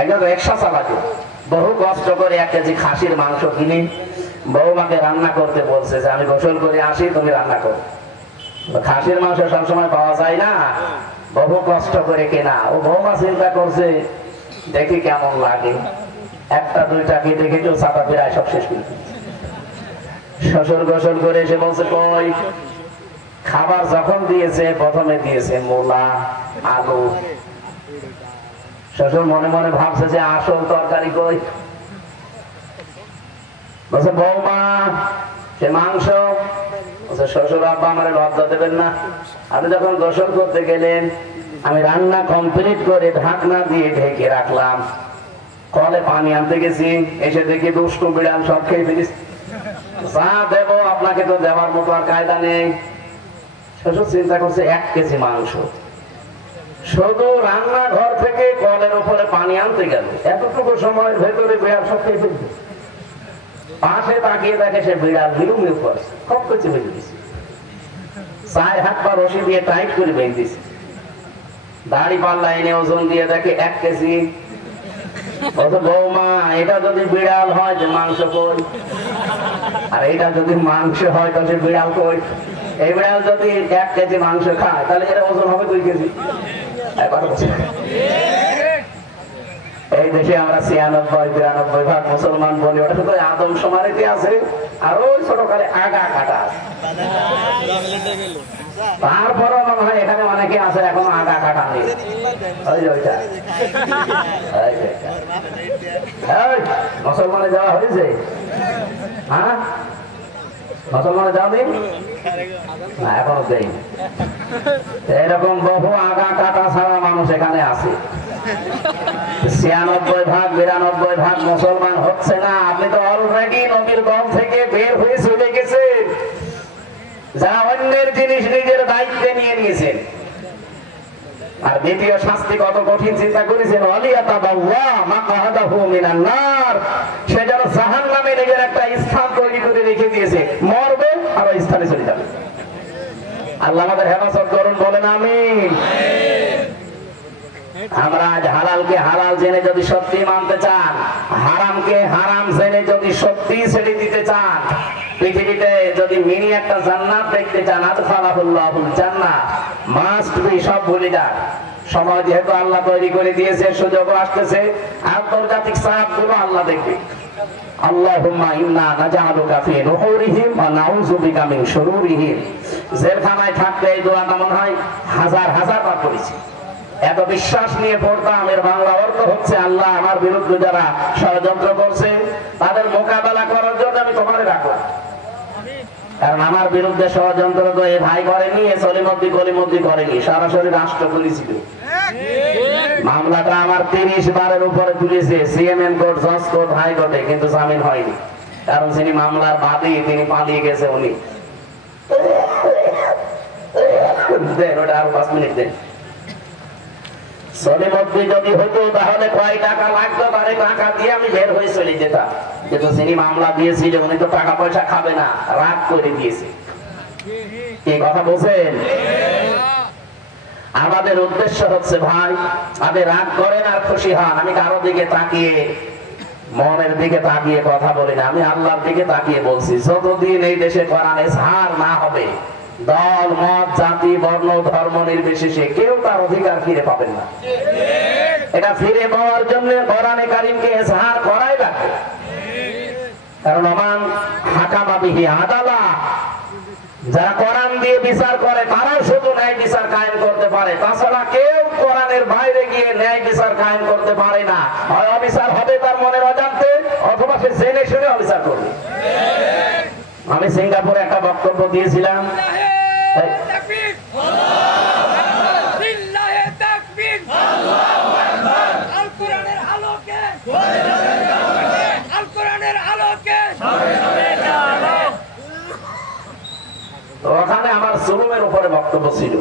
একজন রিক্সা চালাতো, বহু কষ্ট করে 1 কেজি খাসির মাংস কিনে বৌমাকে রান্না করতে বলছে যে আমি গোসল করে আসি, তুমি রান্না করো। খাসির মাংস সবসময় পাওয়া যায় না, বহু কষ্ট করে কেনা। ও বৌমা চিন্তা করছে দেখি কেমন লাগে, 1টা 2টা খেতে খেতেও চাপা ফিরায় সব শেষ করে। শ্বশুর গোসল করে এসে বলছে কই, খাবার যখন দিয়েছে প্রথমে দিয়েছে মূলা আলু। শ্বশুর মনে মনে ভাবছে যে আসল তরকারি কই। বলছে বৌমা সে মাংস। বলছে শ্বশুর আব্বা আমার লজ্জা দেবেন না, আপনি যখন গোসল করতে গেলেন আমি রান্না কমপ্লিট করে ঢাকনা দিয়ে ঢেকে রাখলাম, কলে পানি আনতে গেছি, এসে দেখি দুষ্টু বিড়াল সব খেয়ে ফেলিস। যা দেবো আপনাকে তো দেওয়ার মতো আর কায়দা নেই। শ্বশুর চিন্তা করছে 1 কেজি মাংস, শুধু রান্নাঘর থেকে কলের উপরে পানি আনতে গেল, এতটুকু সময়ের ভেতরে বিড়াল সব খেয়ে ফেলবে। পাশে তাকিয়ে দেখে সে বিড়াল মিরুমিরু করছে, সব কিছু বেঁধে দিচ্ছে, 4 হাত পা রশি দিয়ে টাইট করে বেঁধে দিচ্ছে। দাড়ি পাল্লা এনে ওজন দিয়ে দেখে 1 কেজি। বলছে বৌমা এটা যদি বিড়াল হয় যে মাংস কই, আর এটা যদি মাংস হয় তাহলে বিড়াল কই। এই বিড়াল যদি 1 কেজি মাংস খায় তাহলে এর ওজন হবে 2 কেজি। এই দেশে আমরা 96-93 ভাগ মুসলমান বলি, ওটা শুধু আদম সমারিতে আছে, আর ওই ছোটকালে আগা কাটা আছে। তারপরও মনে হয় এখানে অনেকে আছে এখনো আগা কাটা নেই। মুসলমানে যাওয়া হয়েছে? হ্যাঁ মুসলমানে যাওয়া নেই না, এখনো দেই। এরকম বহু আগা কাটা ছাড়া মানুষ এখানে আছে। 96 ভাগ 92 ভাগ মুসলমান হচ্ছে না। আপনি তো অলরেডি নবীর দল থেকে বের হয়ে চলে গেছেন, যারা অন্যের জিনিস নিজের দায়িত্বে নিয়ে নিয়েছেন। আর দ্বিতীয় শাস্তি কত কঠিন চিন্তা করেছেন, সে যেন জাহান্নামে নিজের একটা স্থান তৈরি করে রেখে দিয়েছে, মরবে আর ওই স্থানে চলে যাবে। আল্লাহ আমাদের হেফাজত করুন, বলেন আমিন। আমরা আজ হালালকে হালাল জেনে যদি সত্যি মানতে চান, হারামকে হারাম জেনে যদি সত্যি ছেড়ে দিতে চান, পৃথিবীতে যদি মিনি একটা জান্নাত দেখতে চান, আদখালাহুল্লাহুল জান্নাহ, মাস্ট বি সব ভুলে যান। সময় যেহেতু আল্লাহ তৈরি করে দিয়েছে, সুযোগও আসতেছে, আন্তর্জাতিক চাপগুলো আল্লাহ দেখবে। আল্লাহুম্মা ইন্না নাজআলুকা ফি নুহুরিহিম ওয়া নাউযু বিকা মিন শুরুরিহিম। জেলখানায় থাকতে এই দোয়াটা মনে হয় হাজার হাজার বার পড়েছি। এত বিশ্বাস নিয়ে পড়তাম। এর বাংলা অর্থ হচ্ছে, আল্লাহ আমার বিরুদ্ধে যারা ষড়যন্ত্র করছে তাদের মোকাবেলা করার জন্য আমি তোমারে রাখলাম। কারণ আমার বিরুদ্ধে ষড়যন্ত্র তো এ ভাই করেনি, এ সলিমদ্দি কলিমদ্দি করেনি, সরাসরি রাষ্ট্র করেছিল। মামলাটা আমার 30 বারের উপরে তুলেছে, সিএমএম কোর্ট, জজ কোর্ট, হাইকোর্টে, কিন্তু জামিন হয়নি। কারণ যিনি মামলার বাদী তিনি পালিয়ে গেছে। উনি দেন ওটা আরো 5 মিনিট দেন। সলিমদ্দি যদি হতো তাহলে কয় টাকা লাগতো, তারে টাকা দিয়ে আমি বের হয়ে চলে যেতাম। কিন্তু যিনি মামলা দিয়েছিল উনি তো টাকা পয়সা খাবে না, রাগ করে দিয়েছে। কি কথা বলছেন? আমাদের উদ্দেশ্য হচ্ছে ভাই, আপনি রাগ করেন আর খুশি হন। আমি কারো দিকে তাকিয়ে, মনের দিকে তাকিয়ে কথা বলি না, আমি আল্লাহর দিকে তাকিয়ে বলছি। যতদিন এই দেশে কোরআনে ছাড় না হবে, দল মত জাতি বর্ণ ধর্ম নির্বিশেষে কেউ তার অধিকার ফিরে পাবেন না। এটা ফিরে পাওয়ার জন্য কোরআনে কারীমকে ইজহার করাই লাগবে। কারণ আমান হাকামা বিহি আদালা, যারা কোরআন দিয়ে বিচার করে তারা শুধু ন্যায় বিচার কায়েম করতে পারে, তাছাড়া কেউ কোরআনের বাইরে গিয়ে ন্যায় বিচার কায়েম করতে পারে না। হয় অবিচার হবে তার মনের অজান্তে, অথবা সে জেনে শুনে অবিচার করবে। আমি সিঙ্গাপুরে একটা বক্তব্য দিয়েছিলাম। ওখানে আমার জুলুমের উপরে বক্তব্য ছিল।